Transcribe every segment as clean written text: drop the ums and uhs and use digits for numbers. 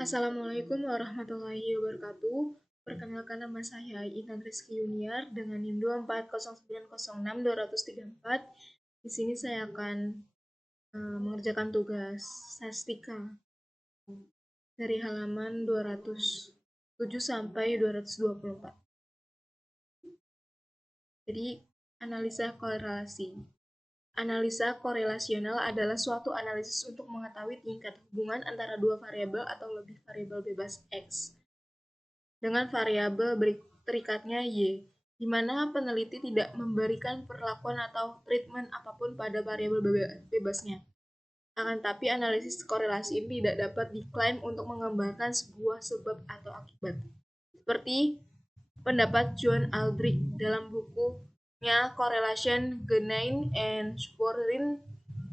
Assalamualaikum warahmatullahi wabarakatuh. Perkenalkan, nama saya Intan Rizky Yuniar dengan NIM 240906234. Di sini saya akan mengerjakan tugas sastika dari halaman 207 sampai 224. Jadi, analisa korelasi. Analisa korelasional adalah suatu analisis untuk mengetahui tingkat hubungan antara dua variabel atau lebih variabel bebas X dengan variabel terikatnya Y, di mana peneliti tidak memberikan perlakuan atau treatment apapun pada variabel bebasnya. Akan tapi analisis korelasi ini tidak dapat diklaim untuk menggambarkan sebuah sebab atau akibat. Seperti pendapat John Aldrich dalam bukunya Correlation, Gain and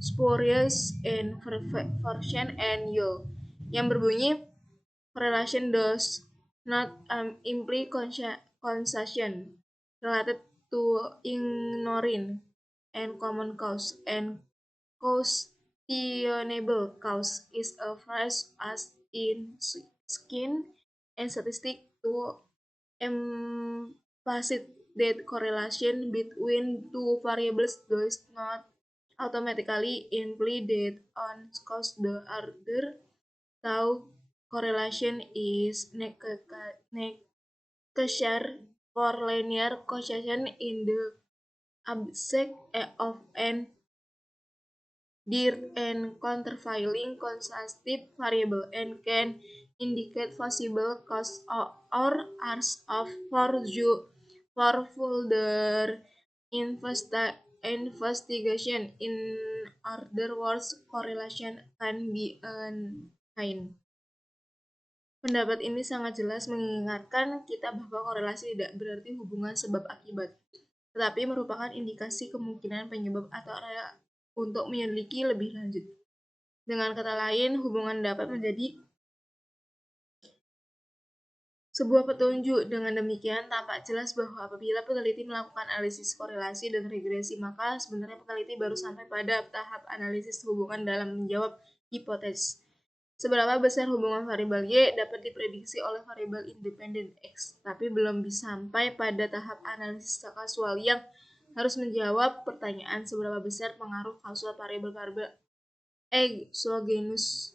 Spurious Inversion and Yield, yang berbunyi correlation does not imply causation related to ignoring and common cause, and questionable cause is a phrase as in skin and statistics to implicit that correlation between two variables does not automatically imply that one cause the other, though correlation is necessary for linear causation in the absence of an direct and countervailing causative variable, and can indicate possible cause or arcs of for further investigation. In other words, correlation can be unkind. Pendapat ini sangat jelas mengingatkan kita bahwa korelasi tidak berarti hubungan sebab akibat, tetapi merupakan indikasi kemungkinan penyebab atau area untuk menyelidiki lebih lanjut. Dengan kata lain, hubungan dapat menjadi sebuah petunjuk. Dengan demikian, tampak jelas bahwa apabila peneliti melakukan analisis korelasi dan regresi, maka sebenarnya peneliti baru sampai pada tahap analisis hubungan dalam menjawab hipotesis. Seberapa besar hubungan variabel Y dapat diprediksi oleh variabel independen X, tapi belum sampai pada tahap analisis kausal yang harus menjawab pertanyaan seberapa besar pengaruh kausal variabel-variabel exogenous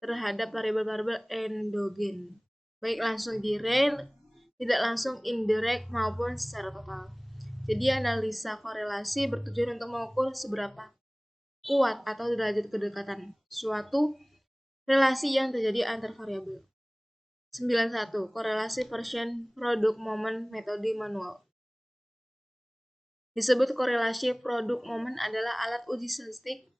terhadap variabel-variabel endogen, baik langsung direct, tidak langsung indirect, maupun secara total. Jadi analisa korelasi bertujuan untuk mengukur seberapa kuat atau derajat kedekatan suatu relasi yang terjadi antar variabel. 91. Korelasi Persian produk moment metode manual. Disebut korelasi produk moment adalah alat uji statistik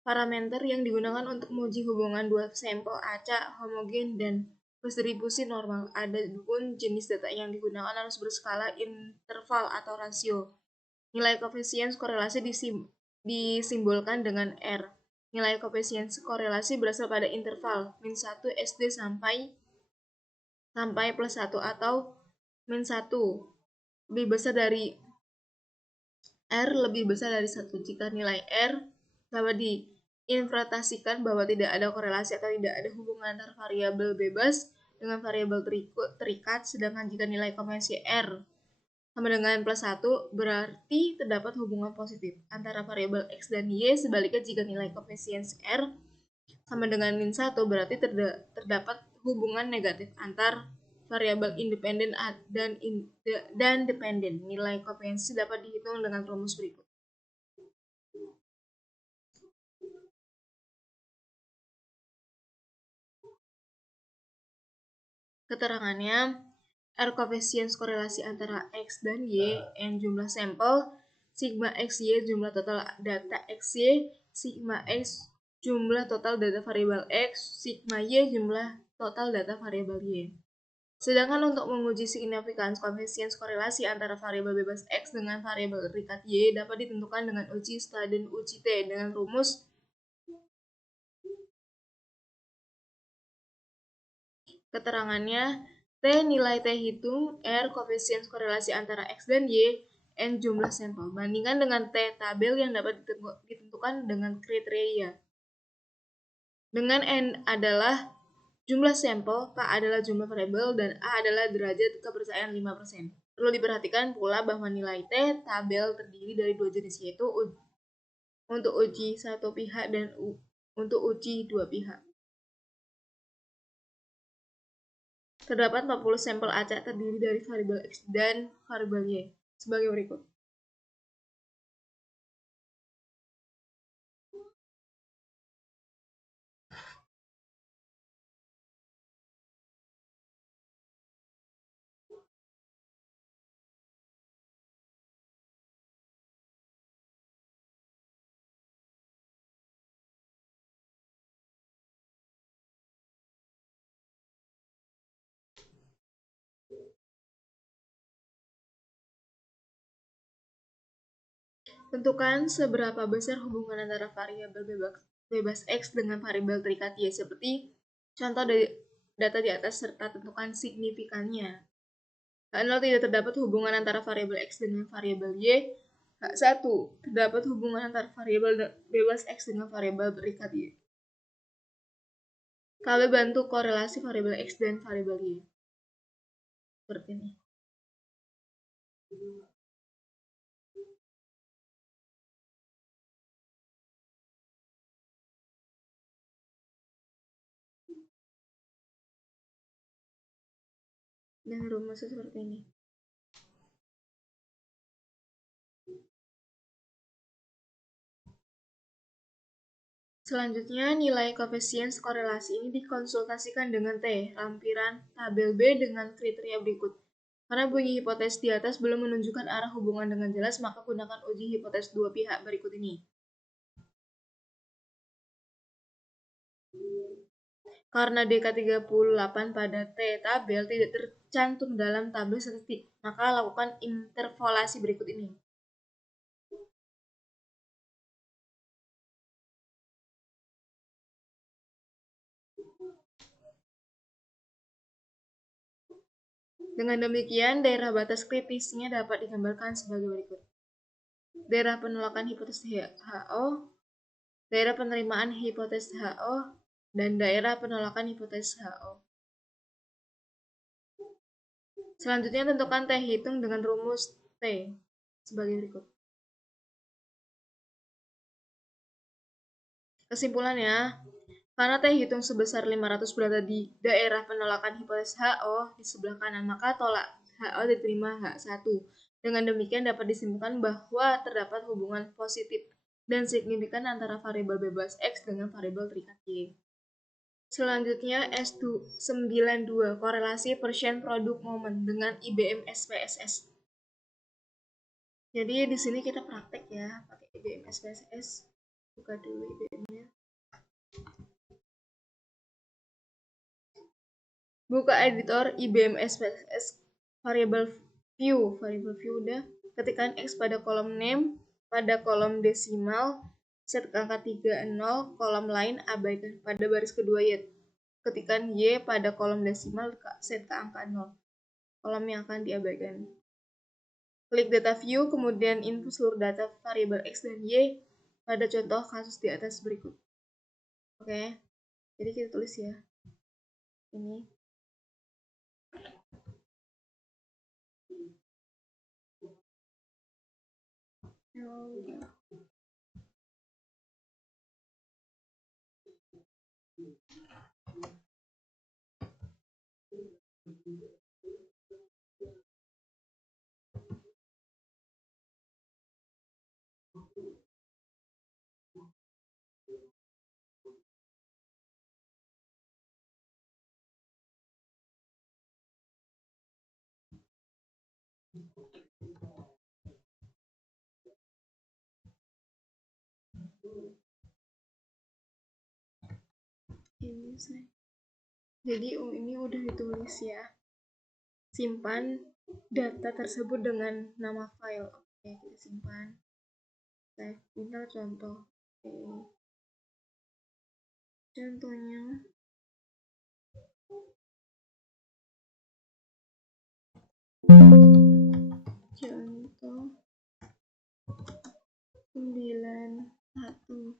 parameter yang digunakan untuk menguji hubungan dua sampel acak homogen dan distribusi normal. Adapun jenis data yang digunakan harus berskala interval atau rasio. Nilai koefisien korelasi disimbolkan dengan R. Nilai koefisien korelasi berasal pada interval min 1 SD sampai plus 1 atau min 1 lebih besar dari R lebih besar dari 1. Jika nilai R dapat diinterpretasikan bahwa tidak ada korelasi atau tidak ada hubungan antara variabel bebas dengan variabel terikat, sedangkan jika nilai koefisien R sama dengan plus 1, berarti terdapat hubungan positif antara variabel X dan Y. Sebaliknya, jika nilai koefisien R sama dengan min 1, berarti terdapat hubungan negatif antar variabel independen dan dependen. Nilai koefisien dapat dihitung dengan rumus berikut. Keterangannya, R koefisien korelasi antara X dan Y, N jumlah sampel, sigma XY jumlah total data XY, sigma X jumlah total data variabel X, sigma Y jumlah total data variabel Y. Sedangkan untuk menguji signifikans koefisien korelasi antara variabel bebas X dengan variabel terikat Y dapat ditentukan dengan uji setelah dan uji T dengan rumus keterangannya. T nilai T hitung, R koefisien korelasi antara X dan Y, N jumlah sampel. Bandingkan dengan T tabel yang dapat ditentukan dengan kriteria. Dengan N adalah Jumlah sampel, K adalah jumlah variabel, dan A adalah derajat kepercayaan 5%. Perlu diperhatikan pula bahwa nilai T tabel terdiri dari dua jenis, yaitu untuk uji satu pihak dan untuk uji dua pihak. Terdapat 40 sampel acak terdiri dari variabel X dan variabel Y sebagai berikut. Tentukan seberapa besar hubungan antara variabel bebas X dengan variabel terikat Y seperti contoh dari data di atas serta tentukan signifikannya. H0 tidak terdapat hubungan antara variabel X dengan variabel Y. H1 terdapat hubungan antara variabel bebas X dengan variabel terikat Y. KB bantu korelasi variabel X dan variabel Y. Seperti ini. Dan rumusnya seperti ini. Selanjutnya, nilai koefisien korelasi ini dikonsultasikan dengan T, lampiran tabel B dengan kriteria berikut. Karena bunyi hipotesis di atas belum menunjukkan arah hubungan dengan jelas, maka gunakan uji hipotesis dua pihak berikut ini. Karena DK38 pada T tabel tidak tercantum dalam tabel statistik, maka lakukan interpolasi berikut ini. Dengan demikian, daerah batas kritisnya dapat digambarkan sebagai berikut. Daerah penolakan hipotesis HO, daerah penerimaan hipotesis HO, dan daerah penolakan hipotesis HO. Selanjutnya, tentukan T hitung dengan rumus T sebagai berikut. Kesimpulannya, karena T hitung sebesar 500 berada di daerah penolakan hipotesis HO di sebelah kanan, maka tolak HO diterima H1. Dengan demikian dapat disimpulkan bahwa terdapat hubungan positif dan signifikan antara variabel bebas X dengan variabel terikat Y. Selanjutnya S92 korelasi persen produk momen dengan IBM SPSS. Jadi di sini kita praktek ya pakai IBM SPSS. Buka dulu IBM-nya. Buka editor IBM SPSS variable view udah. Ketikkan X pada kolom name, pada kolom desimal, set ke angka 30, kolom lain abaikan. Pada baris kedua Y, ketikkan Y pada kolom desimal, set ke angka 0. Kolom yang akan diabaikan. Klik data view, kemudian input seluruh data variabel X dan Y pada contoh kasus di atas berikut. Oke, jadi kita tulis ya. Ini. Jadi ini udah ditulis ya. Simpan data tersebut dengan nama file. Oke, kita simpan. Save. Misal contoh. Contohnya contoh 91.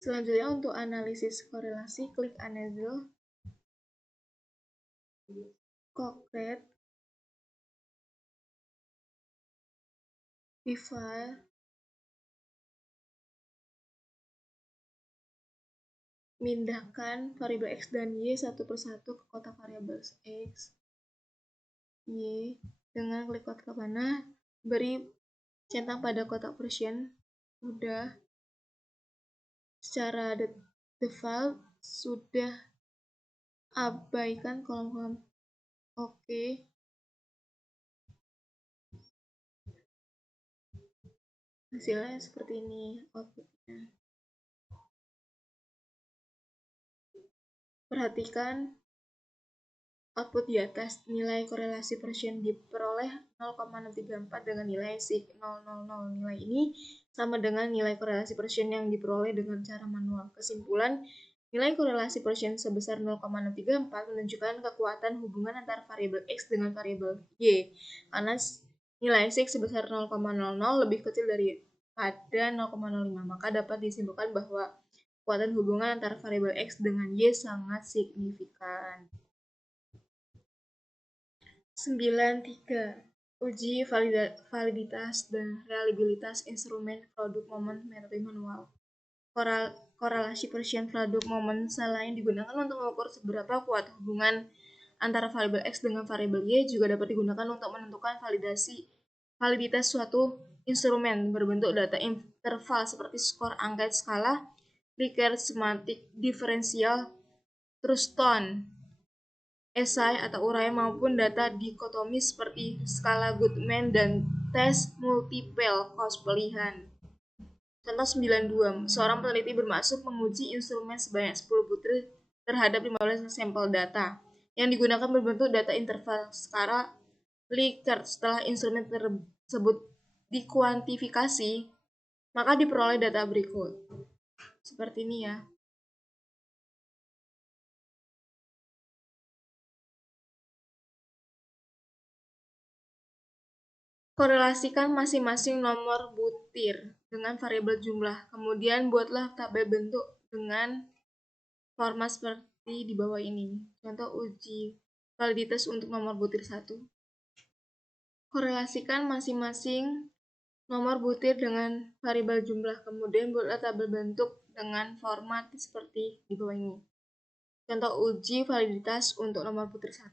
Selanjutnya untuk analisis korelasi, klik Anazil, Concrete, di file, mindahkan variabel X dan Y satu persatu ke kotak variabel X, Y, dengan klik kotak panah, beri centang pada kotak Persian, udah. Secara default sudah abaikan kolom-kolom. Oke. Hasilnya seperti ini outputnya. Perhatikan output di atas. Nilai korelasi Persian diperoleh 0,634 dengan nilai sig 000. Nilai ini sama dengan nilai korelasi Persian yang diperoleh dengan cara manual. Kesimpulan, nilai korelasi Persian sebesar 0,634 menunjukkan kekuatan hubungan antara variabel X dengan variabel Y. Karena nilai sig sebesar 0,00 lebih kecil daripada 0,05, maka dapat disimpulkan bahwa kekuatan hubungan antara variabel X dengan Y sangat signifikan. 9.3. Uji validitas dan reliabilitas instrumen produk momen metode manual. Korelasi Persian produk momen selain digunakan untuk mengukur seberapa kuat hubungan antara variabel X dengan variabel Y, juga dapat digunakan untuk menentukan validitas suatu instrumen berbentuk data interval seperti skor angket skala, Likert semantik diferensial, truth tone, esai atau uraian, maupun data dikotomis seperti skala Goodman dan tes multiple cost pilihan. Contoh 92, seorang peneliti bermaksud menguji instrumen sebanyak 10 butir terhadap 15 sampel data yang digunakan berbentuk data interval skala Likert. Setelah instrumen tersebut dikuantifikasi, maka diperoleh data berikut. Seperti ini ya. Korelasikan masing-masing nomor butir dengan variabel jumlah. Kemudian buatlah tabel bentuk dengan format seperti di bawah ini. Contoh uji validitas untuk nomor butir 1. Korelasikan masing-masing nomor butir dengan variabel jumlah. Kemudian buatlah tabel bentuk dengan format seperti di bawah ini. Contoh uji validitas untuk nomor butir 1.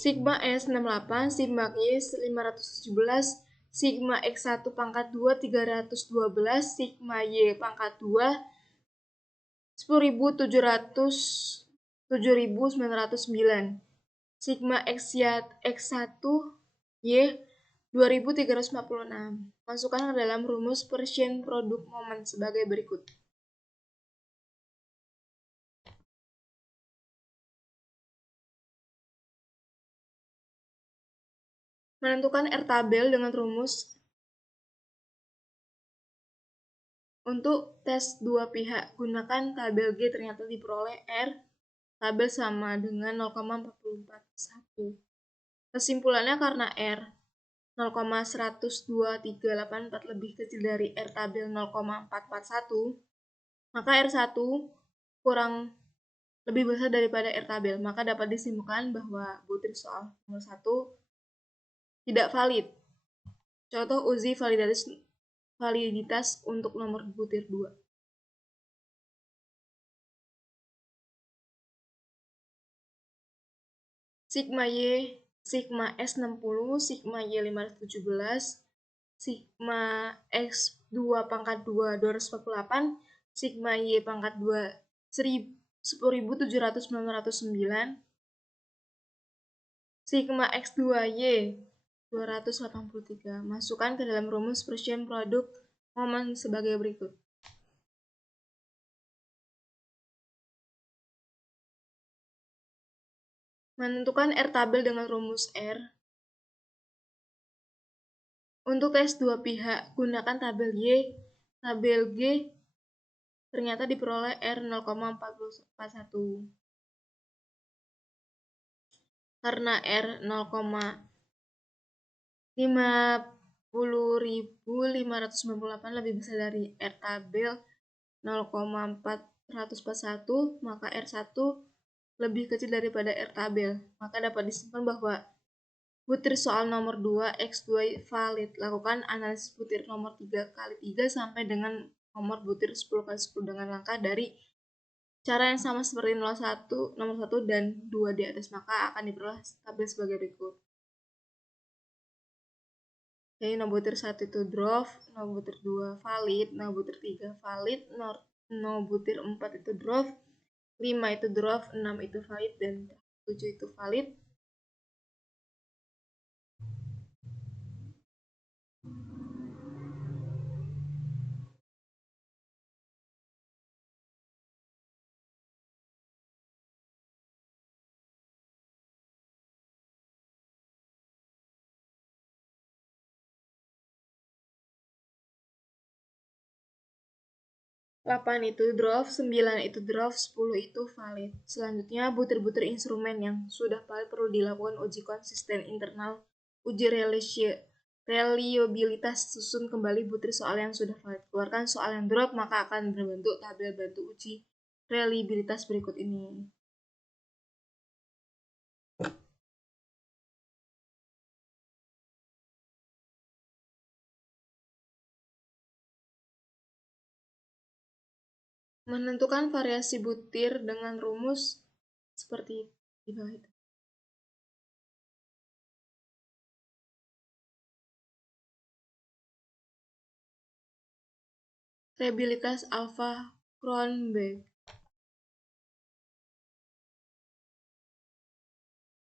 Sigma S 68, Sigma Y 517, Sigma X1 pangkat 2 312, Sigma Y pangkat 2 7909, Sigma X1 Y 2346. Masukkan ke dalam rumus Persian produk momen sebagai berikut. Menentukan R tabel dengan rumus. Untuk tes dua pihak, gunakan tabel G, ternyata diperoleh R tabel sama dengan 0,441. Kesimpulannya, karena R 0,102.384 lebih kecil dari R tabel 0,441, maka R1 kurang lebih besar daripada R tabel, maka dapat disimpulkan bahwa butir soal nomor 1 tidak valid. Contoh uji validitas untuk nomor butir 2. Sigma Y, Sigma S60, Sigma Y 517, Sigma X2 pangkat 2 248, Sigma Y pangkat 2 10.709, Sigma X2Y 283. Masukkan ke dalam rumus Persian produk momen sebagai berikut. Menentukan R tabel dengan rumus R. Untuk tes dua pihak, gunakan tabel Y. Tabel G ternyata diperoleh R 0,441. karena R 0,50.598 lebih besar dari R tabel 0,441, maka R1 lebih kecil daripada R tabel. Maka dapat disimpulkan bahwa butir soal nomor 2 X2 valid. Lakukan analisis butir nomor 3 kali 3 sampai dengan nomor butir 10 kali 10 dengan langkah dari cara yang sama seperti nomor 1 dan 2 di atas, maka akan diperoleh tabel sebagai berikut. Jadi nomor butir 1 itu drop, nomor butir 2 valid, nomor butir 3 valid, nomor butir 4 itu drop, 5 itu drop, 6 itu valid, dan 7 itu valid. Delapan itu drop, 9 itu drop, 10 itu valid. Selanjutnya, butir-butir instrumen yang sudah valid perlu dilakukan uji konsisten internal, uji reliabilitas. Susun kembali butir soal yang sudah valid. Keluarkan soal yang drop, maka akan berbentuk tabel bantu uji reliabilitas berikut ini. Menentukan variasi butir dengan rumus seperti di bawah itu. Reliabilitas alfa Kronberg.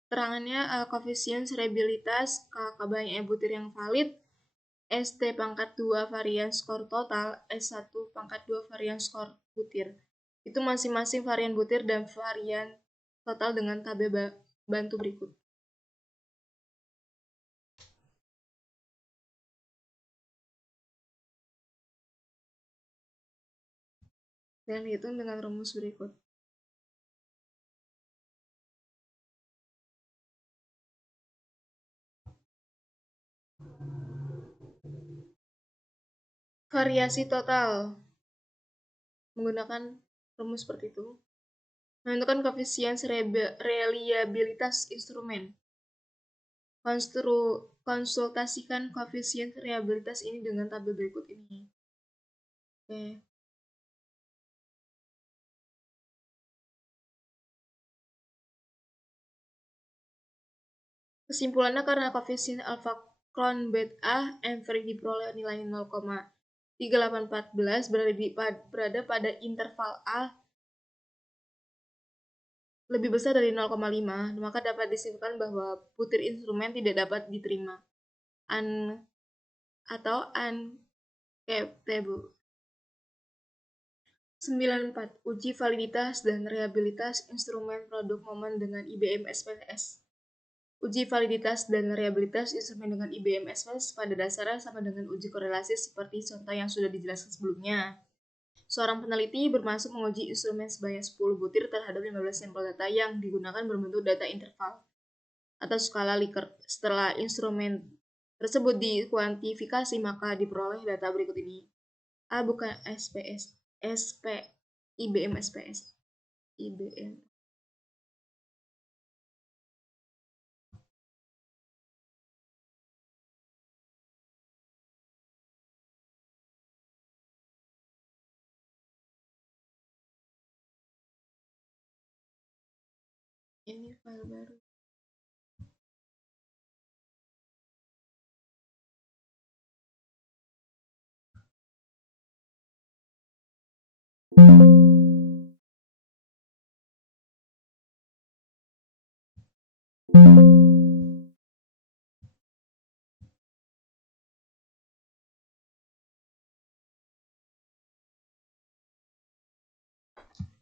Keterangannya koefisien reliabilitas K banyak butir yang valid, ST pangkat 2 varian skor total, S1 pangkat 2 varian skor butir. Itu masing-masing varian butir dan varian total dengan tabel bantu berikut. Dan dihitung dengan rumus berikut. Variasi total menggunakan rumus seperti itu. Menentukan koefisien reliabilitas instrumen. Konsultasikan koefisien reliabilitas ini dengan tabel berikut ini. Oke. Kesimpulannya, karena koefisien alfa Kronberg A empiric diperoleh nilai 0,3814 berada pada interval A lebih besar dari 0,5, maka dapat disimpulkan bahwa butir instrumen tidak dapat diterima atau uncapable. 94. Uji validitas dan reliabilitas instrumen produk momen dengan IBM SPSS. Uji validitas dan reliabilitas instrumen dengan IBM SPSS pada dasarnya sama dengan uji korelasi seperti contoh yang sudah dijelaskan sebelumnya. Seorang peneliti bermaksud menguji instrumen sebanyak 10 butir terhadap 15 sampel data yang digunakan berbentuk data interval atau skala Likert. Setelah instrumen tersebut dikuantifikasi, maka diperoleh data berikut ini. A bukan IBM SPS. IBM. Ini file baru.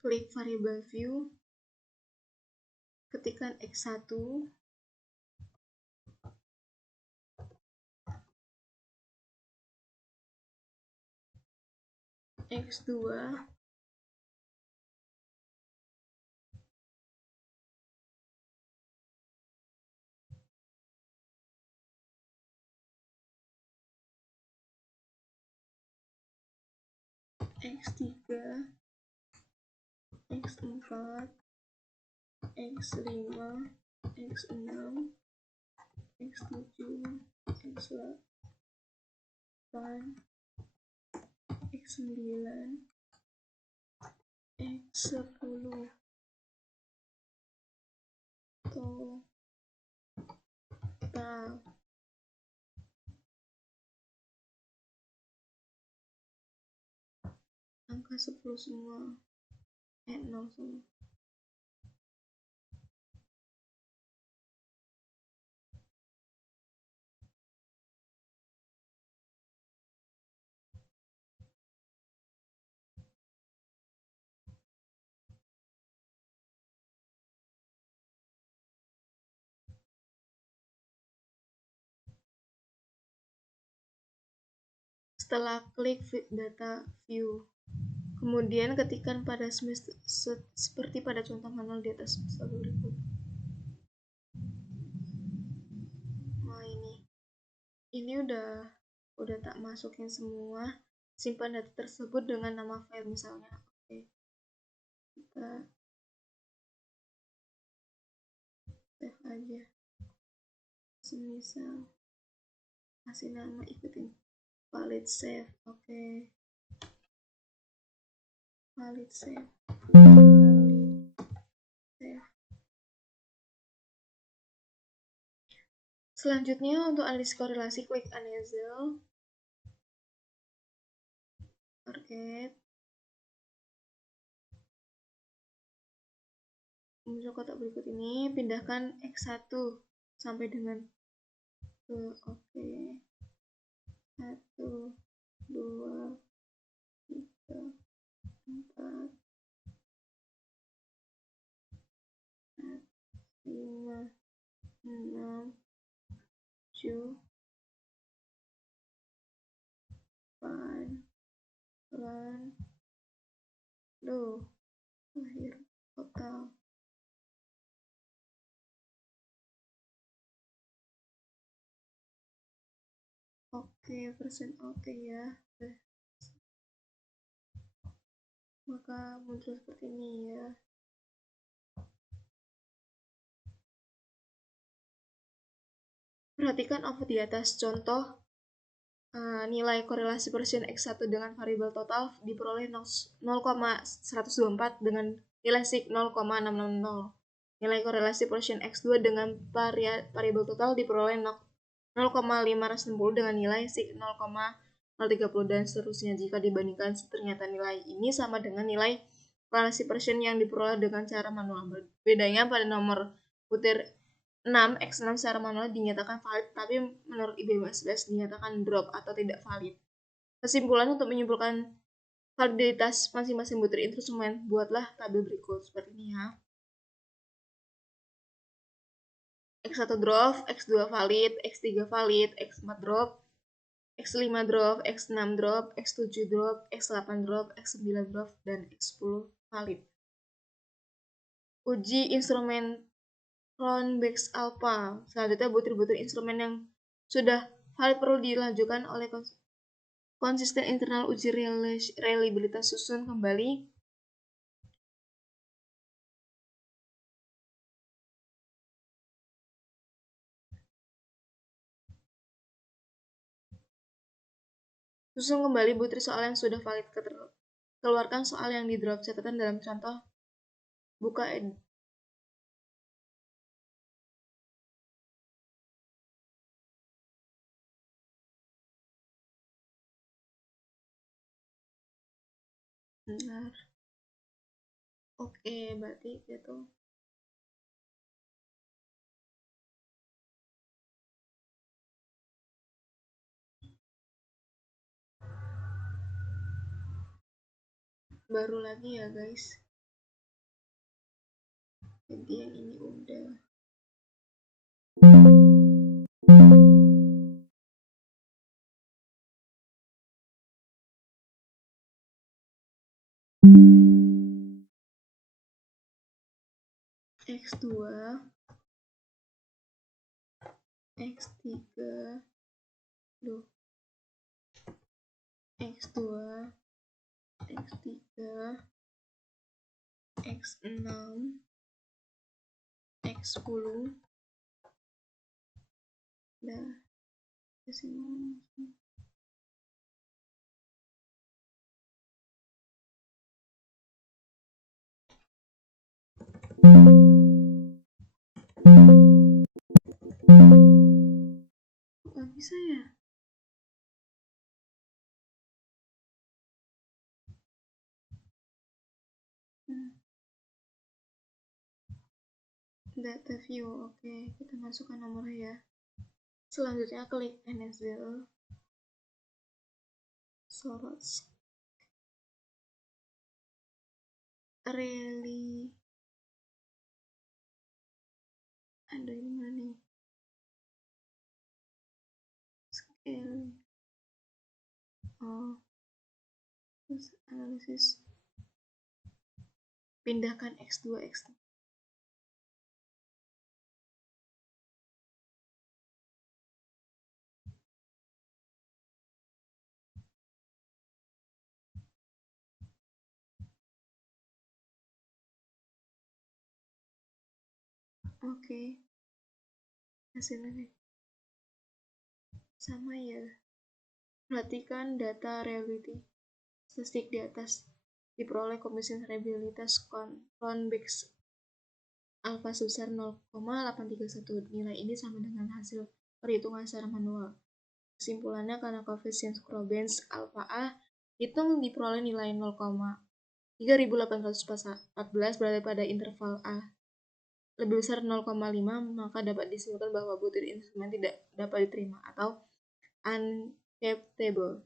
Klik variable view, ketikkan X1, X2, X3, X4, X5, X6, X7, X8, X9, X10 total angka 10 semua, 0 semua. Setelah klik data view, kemudian ketikkan pada semester seperti pada contoh manual di atas berikut. Nah, ini udah tak masukin semua. Simpan data tersebut dengan nama file misalnya. Oke. Kita save aja. Semisal kasih nama, ikutin valid save. Oke. Valid save. Selanjutnya untuk analisis korelasi, klik Analyze, target, muncul kotak berikut ini, pindahkan X1 sampai dengan ke oke. 1, 2, 3, 4, 5, 6, 7, 8, 9, lahir total. Oke, persen oke ya. Maka muncul seperti ini ya. Perhatikan output di atas. Contoh, nilai korelasi persen X1 dengan variabel total diperoleh 0,124 dengan nilai sig 0,660. Nilai korelasi persen X2 dengan variabel total diperoleh 0,560 dengan nilai sig 0,030 dan seterusnya. Jika dibandingkan, ternyata nilai ini sama dengan nilai korelasi persen yang diperoleh dengan cara manual. Bedanya pada nomor butir 6, X6 secara manual dinyatakan valid, tapi menurut IB11 dinyatakan drop atau tidak valid. Kesimpulan, untuk menyimpulkan validitas masing-masing butir instrumen, buatlah tabel berikut seperti ini ya. X1 drop, X2 valid, X3 valid, X4 drop, X5 drop, X6 drop, X7 drop, X8 drop, X9 drop, dan X10 valid. Uji instrumen Cronbach's alpha. Selanjutnya, butir-butir instrumen yang sudah valid perlu dilanjutkan oleh konsisten internal uji reliabilitas. Susun kembali butir soal yang sudah valid. Keluarkan soal yang di drop. Catatan dalam contoh, buka benar. Oke, berarti gitu. Baru lagi ya guys. Jadi yang ini udah. X2, X3, X2, X3, X6, X10. Dah, kesini. Gak bisa ya? Data view, oke, kita masukkan nomornya ya. Selanjutnya klik NSDL, sorot, rally, ada ini mana nih? Scale, oh, terus analisis, pindahkan X2, X3. Oke, hasilnya nih sama ya. Perhatikan data reality statistik di atas diperoleh koefisien variabilitas convex alfa sebesar 0,831. Nilai ini sama dengan hasil perhitungan secara manual. Kesimpulannya, karena koefisien Scrobbens alfa A hitung diperoleh nilai 0,3814 berada pada interval A lebih besar 0,5, maka dapat disimpulkan bahwa butir instrumen tidak dapat diterima atau unacceptable.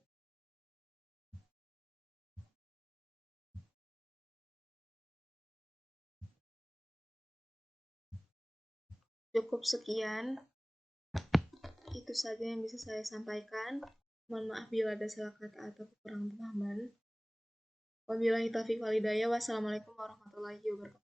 Cukup sekian, itu saja yang bisa saya sampaikan. Mohon maaf bila ada salah kata atau kekurangan pemahaman. Wabillahi taufiq wal hidayah. Wassalamualaikum warahmatullahi wabarakatuh.